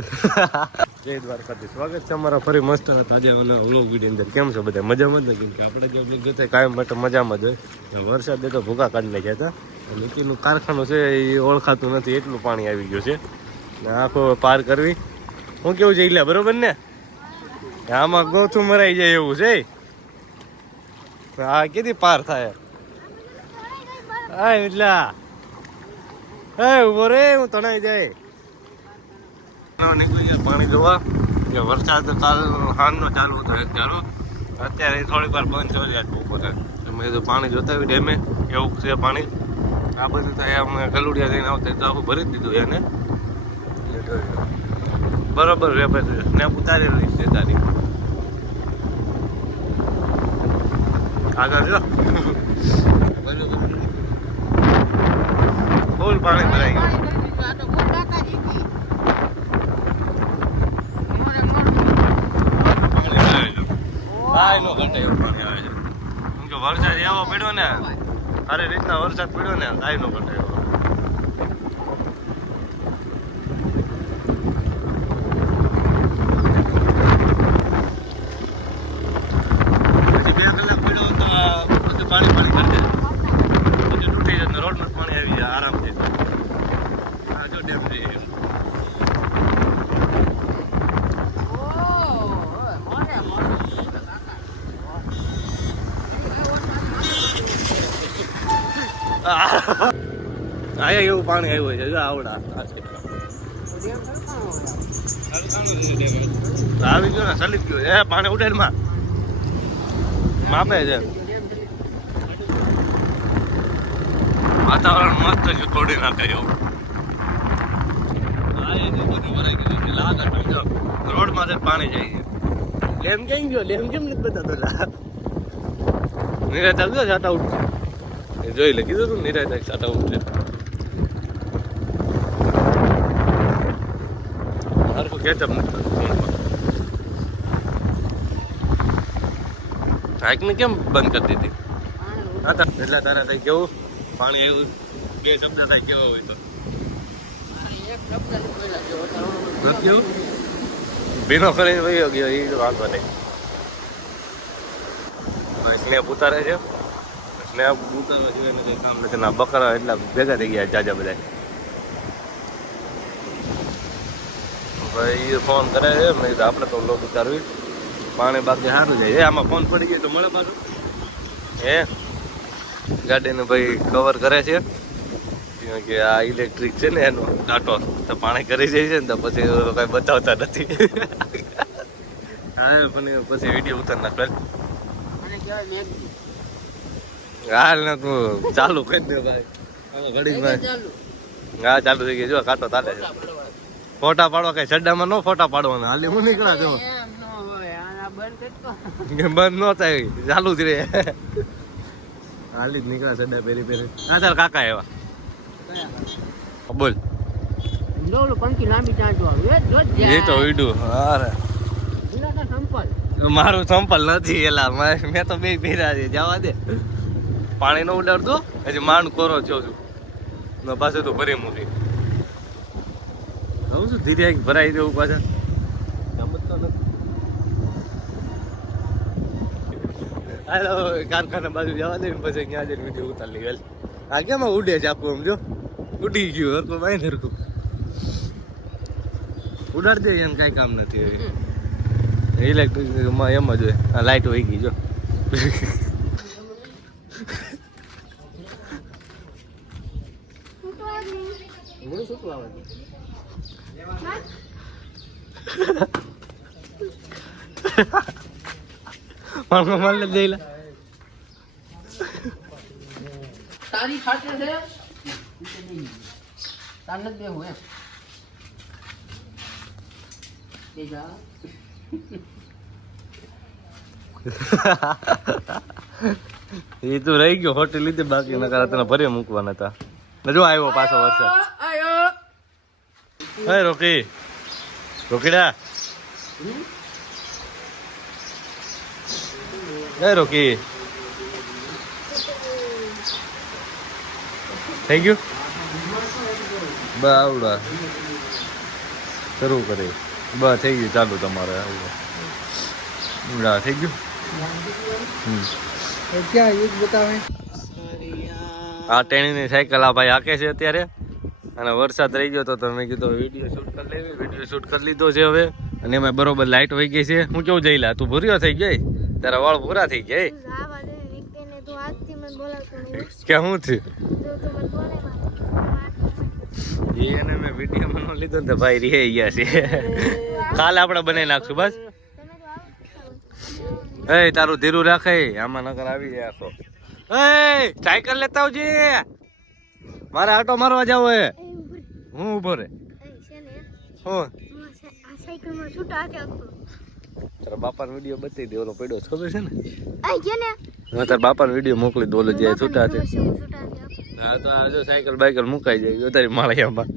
જય દ્વારકાથી સ્વાગત છે અમારા ફરી મસ્ત તાજા વ્લોગ વિડીયો અંદર. કેમ છો બધા? મજામાં જ ને? કેમ કે આપણે જે વ્લોગ જોતા કાયમ માટે મજામાં જ હોય. વરસાદ તો ભૂકા કાઢી નાખ્યા હતા. નીચેનું કારખાનું છે એ ઓળખાતું નથી, એટલું પાણી આવી ગયું છે. આખો પાર કરવી હું કેવું છે એટલે બરોબર ને? આમાં ગોથું મરાઈ જાય એવું છે. હા કેદી પાર થાય? હા એટલે ઉભો રે, હું તણાઈ જાય. નીકળી ગયા પાણી જોવા. વરસાદ કાલ સાંજનો ચાલુ હતો એક ધારો, અત્યારે થોડીક વાર બંધ થઈ જાય બપોરે. મેં કીધું પાણી જોતા હોય ડેમે એવું છે પાણી. આ બધું થાય અમે ગલુડિયા થઈને આવતા તો આખું ભરી જ દીધું એને. બરોબર રે પછી ને ઉતારેલી છે તારી આગળ જો ફૂલ પાણી ભરાઈ ગયું. નો ઘટે એવું પાણી આવે છે. કેમ કે વરસાદ એવો પડ્યો ને, સારી રીતના વરસાદ પડ્યો ને, કાંઈ નો ઘટે એવો. પછી 2 કલાક પડ્યો તો પછી પાણી કરી દે, પછી તૂટી જાય, રોડમાં પાણી આવી જાય આરામથી. આ જો ડેમ છે. આયા એવું પાણી આવ્યું છે આવડા આવી ગયો ને, સલી ગયો એ પાણી ઉડેરમાં માપે છે. વાતાવરણ મસ્ત છે, તોડી નાખે એવું. રોડ માં પાણી જાય છે. ડેમ કેમ ગયો? ડેમ કેમ નથી બતાતો? નિરાત આવજો છાટા ઉઠશે જોઈ લે, કીધું તું નિરાત છાટા ઉઠશે. હરખું કેચઅપ નથી હાઈક ને કેમ બંધ કરી દીધી? એટલે તારે થાય કેવું પાણી આવ્યું? 2 શબ્દ થાય કેવા હોય તો કેવું ભીનો કરીને વયો ગયો એ વાંધો નહીં. સ્નેપ ઉતારે છે, સ્નેપ ઉતારવા જોઈએ ને કંઈ કામ નથી. ના બકરા એટલા ભેગા થઈ ગયા જાજા બધા. ભાઈ ફોન કરે છે, મેં કીધું આપણે તો લોક ઉતારવી. પાણી બાકી સારું જાય. આમાં ફોન પડી ગયો તો મળે પાછું. ગાડીને ભાઈ કવર કરે છે કે આ ઇલેક્ટ્રિક છે ને એનો કાંટો તો પાણી કરી જાય છે ને તો પછી કઈ બતાવતા નથી. હા પણ પછી વિડીયો ઉતાર નાખ. હાલ ને તું ચાલુ કરી દે ભાઈ. ઘડી હા ચાલુ થઈ ગઈ. જો કાંટો ચાલે છે. ફોટા પાડવા કઈ ચડ્ડામાં ન ફોટા પાડવાના. હાલી હું નીકળા જો બંધ ન થાય, ચાલુ જ રે. હાલી જ નીકળ્યા ચડ્ડા પહેરી પહેરી. હા ચાલ કાકા એવા બોલ. એ તો ઉડ્યું. અરે મારું સંપલ નથી એલા, મેં તો 2 પહેર્યા છે. જવા દે, પાણી નો ઉડાડતો. હજી માંડ કોરો થયો છું પાછું તો ભરી મૂકી કહું છું. ધીરે ભરાઈ દેવું પાછા સમજતો નથી. હાલો કારખાના બાજુ જવા દે પછી ત્યાં જઈને વિડીયો ઉતાર લઈ. આ કેમ ઉડે છે આખું? આમ જો ઉડી ગયું હરખું બાઈ હરખું ઉડાડ દે. એને કઈ કામ નથી. ઇલેક્ટ્રિકમાં એમ જ હોય. આ લાઈટ વહી ગઈ જો. મારે જઈલા તારી ખાતે છે તાન બે હોય તે જા. એ તો રહી ગયો હોટેલ લીધે, બાકી નકાર તને ભરે મૂકવાના હતા. જો આવ્યો પાછો વરસાદ. હે રોકી રોકીડા. હે રોકી થઈ ગયું બાવડા. શરૂ કરી બસ થઈ ગયું ચાલુ તમારે થઈ ગયું क्या युग बतावे આ ટેણીની સાયકલ આ ભાઈ હાકે છે અત્યારે અને વરસાદ રહી ગયો તો મેં કીધું વિડીયો શૂટ કરી લેવી વિડીયો શૂટ કરી લીધો છે હવે અને એમાં બરોબર લાઈટ વહી ગઈ છે હું કેવું જઈલા તું ભૂર્યો થઈ ગઈ તારા વાળ ભૂરા થઈ ગયા કે શું થયું એને મેં વિડીયોમાં નો લીધો ને તો ભાઈ રે ગયા છે કાલે આપણે બનાવી નાખશું બસ એ તારું ધીરું રાખે આમાં નકર આવી જાય આખો એ સાયકલ લેતા આવજે મારે આટો મારવા જાવ હે હું ઉભો રે હું તારા બાપાનો વિડીયો બતાવી દે ઓલો પડ્યો ખબર છે ને હું તારા બાપાનો વિડીયો મોકલી દો ઓલો જે છૂટા છે હા તો આ જો સાયકલ બાયકલ મુકાઈ જાય તારી માળિયામાં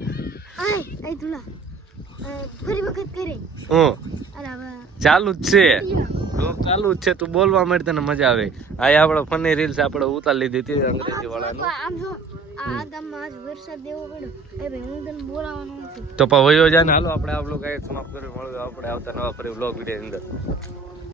હું ચાલુ જ છે લોક ચાલુ જ છે તું બોલવા માંડ તને મજા આવે આ આપણે ફની રીલ્સ આપણે ઉતાર લીધી હતી અંગ્રેજી વાળાનું તો વયો જાય ને હાલો આપણે આ બ્લોગ સમાપ્ત કરી મળ્યું આપણે આવતા નવા ફરી બ્લોગ વિડીયો અંદર